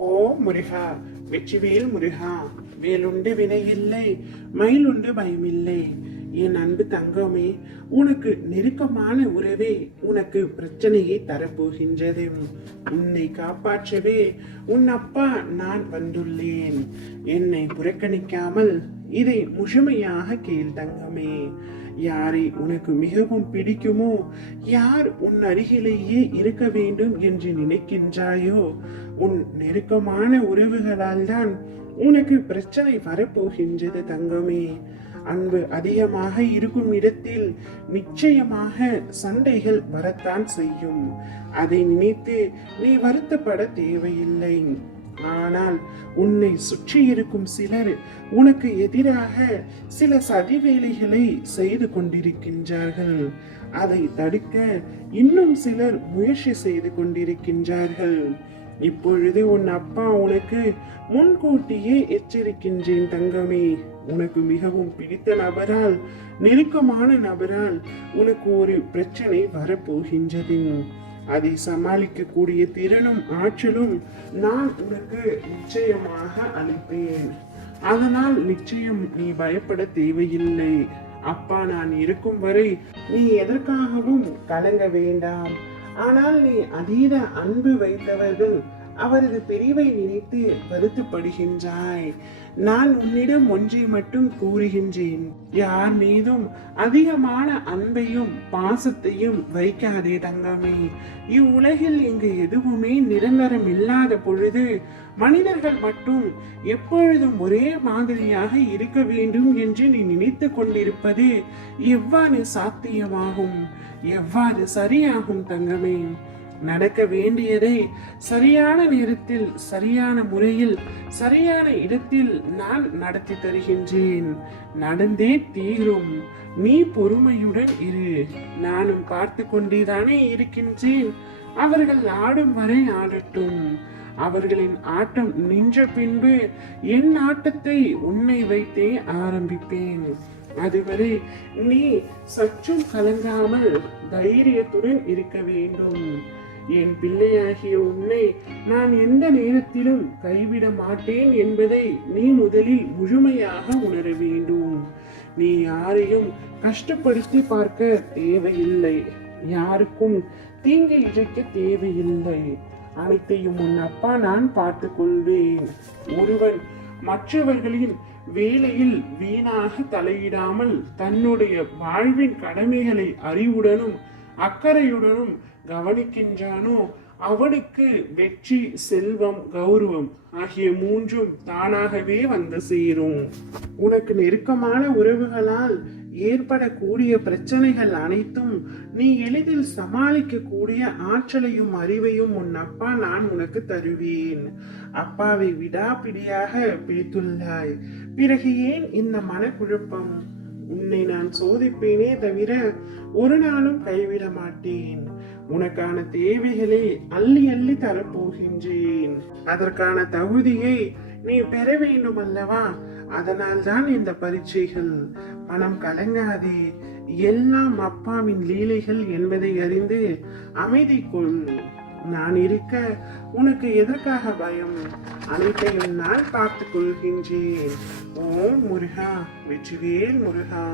ஓ முருகா, வெற்றிவேல் முருகா, வேலுண்டு வினையில்லை, மயிலுண்டு பயமில்லை. என் அன்பு தங்கமே, உனக்கு நெருக்கமான உறவே உனக்கு பிரச்சனையை தரப்போகின்றது. உன்னை காப்பாற்றவே உன் அப்பா நான் வந்துள்ளேன். என்னை புறக்கணிக்காமல் இதை முழுமையாக கேள் தங்கமே. யாரை உனக்கு மிகவும் பிடிக்குமோ, யார் உன் அருகிலேயே இருக்க வேண்டும் என்று நினைக்கின்றாயோ, உன் நெருக்கமான உறவுகளால் தான் உனக்கு பிரச்சனை வரப்போகின்றது தங்கமே. அன்பு அதிகமாக இருக்கும் இடத்தில் நிச்சயமாக சண்டைகள் வரத்தான் செய்யும். அதை நினைத்து நீ வருத்தப்பட தேவையில்லை. ஆனால் உன்னை சுற்றி இருக்கும் சிலர் உனக்கு எதிராக சில சதி வேலைகளை செய்து கொண்டிருக்கின்றார்கள். அதை தடுக்க இன்னும் சிலர் முயற்சி செய்து கொண்டிருக்கின்றார்கள். இப்பொழுது உன் அப்பா உனக்கு முன்கூட்டியே எச்சரிக்கின்றேன் தங்கமே. உனக்கு மிகவும் பிடித்த நபரால், நெருக்கமான நபரால் உனக்கு ஒரு பிரச்சனை வரப்போகின்றது. அதை சமாளிக்க கூடிய திறனும் ஆற்றலும் நான் உனக்கு நிச்சயமாக அளிப்பேன். அதனால் நிச்சயம் நீ பயப்பட தேவையில்லை. அப்பா நான் இருக்கும் வரை நீ எதற்காகவும் கலங்க வேண்டாம். ஆனால் நீ அதீத அன்பு வைத்தவர்கள் அவரது பிரிவை நினைத்து வருத்தப்படுகின்றாய். நான் உன்னிடம் ஒன்றை மட்டும் கூறுகின்றேன், யார் மீதும் அதிகமான அன்பையும் பாசத்தையும் வைக்காதே தங்கமே. இவ்வுலகில் இங்கு எதுவுமே நிரந்தரம் இல்லாத பொழுது மனிதர்கள் மட்டும் எப்பொழுதும் ஒரே மாதிரியாக இருக்க வேண்டும் என்று நீ நினைத்து கொண்டிருப்பது எவ்வாறு சாத்தியமாகும், எவ்வாறு சரியாகும் தங்கமே? நடக்க வேண்டியதை சரியான நேரத்தில், சரியான முறையில், சரியான இடத்தில் நான் நடத்தி தருகின்றேன். நடந்தே தீரும். நீ பொறுமையுடன் இரு. நானும் பார்த்து கொண்டேதானே இருக்கின்றேன். அவர்கள் ஆடும் வரை ஆடட்டும். அவர்களின் ஆட்டம் நின்ற பின்பு என் ஆட்டத்தை உன்னை வைத்தே ஆரம்பிப்பேன். அதுவரை நீ சற்றும் கலங்காமல் தைரியத்துடன் இருக்க வேண்டும். என் பிள்ளையாகிய உன்னை நான் எந்த நேரத்திலும் கைவிட மாட்டேன் என்பதை நீ முதலில் முழுமையாக உணர வேண்டும். நீ யாரையும் கஷ்டப்படுத்தி பார்க்க தேவையில்லை. யாருக்கும் தீங்கு இழைக்க தேவையில்லை. அனைத்தையும் உன் அப்பா நான் பார்த்துக் கொள்வேன். ஒருவன் மற்றவர்களின் வேலையில் வீணாக தலையிடாமல் தன்னுடைய வாழ்வின் கடமைகளை அறிவுடனும் அக்கறையுடனும் கவனிக்கின்றானோ அவனுக்கு வெற்றி, செல்வம், கௌரவம் ஆகிய மூன்றும் தானாகவே வந்து சேரும். உனக்கு நெருக்கமான உறவுகளால் ஏற்படக்கூடிய பிரச்சனைகள் அனைத்தும் நீ எளிதில் சமாளிக்க கூடிய ஆற்றலையும் அறிவையும் உன் அப்பா நான் உனக்கு தருவேன். அப்பாவை விடாப்பிடியாக பிடித்துள்ளாய். பிறகு ஏன் இந்த மனக்குழப்பம்? உன்னை நான் சோதிப்பேனே தவிர ஒரு நாளும் கைவிட மாட்டேன். உனக்கான தேவைகளை அள்ளி அள்ளி தரப்போகின்றேன். அதற்கான தகுதியை நீ பெற வேண்டும் அல்லவா? அதனால் தான் இந்த பரீட்சைகள். பணம் கலங்காதே. எல்லாம் அப்பாவின் லீலைகள் என்பதை அறிந்து அமைதி கொள். நான் இருக்க உனக்கு எதற்காக பயம்? அனைத்தையும் நான் பார்த்துக் கொள்கின்றேன். ஓம் முருகா, வெற்றிவேல் முருகா.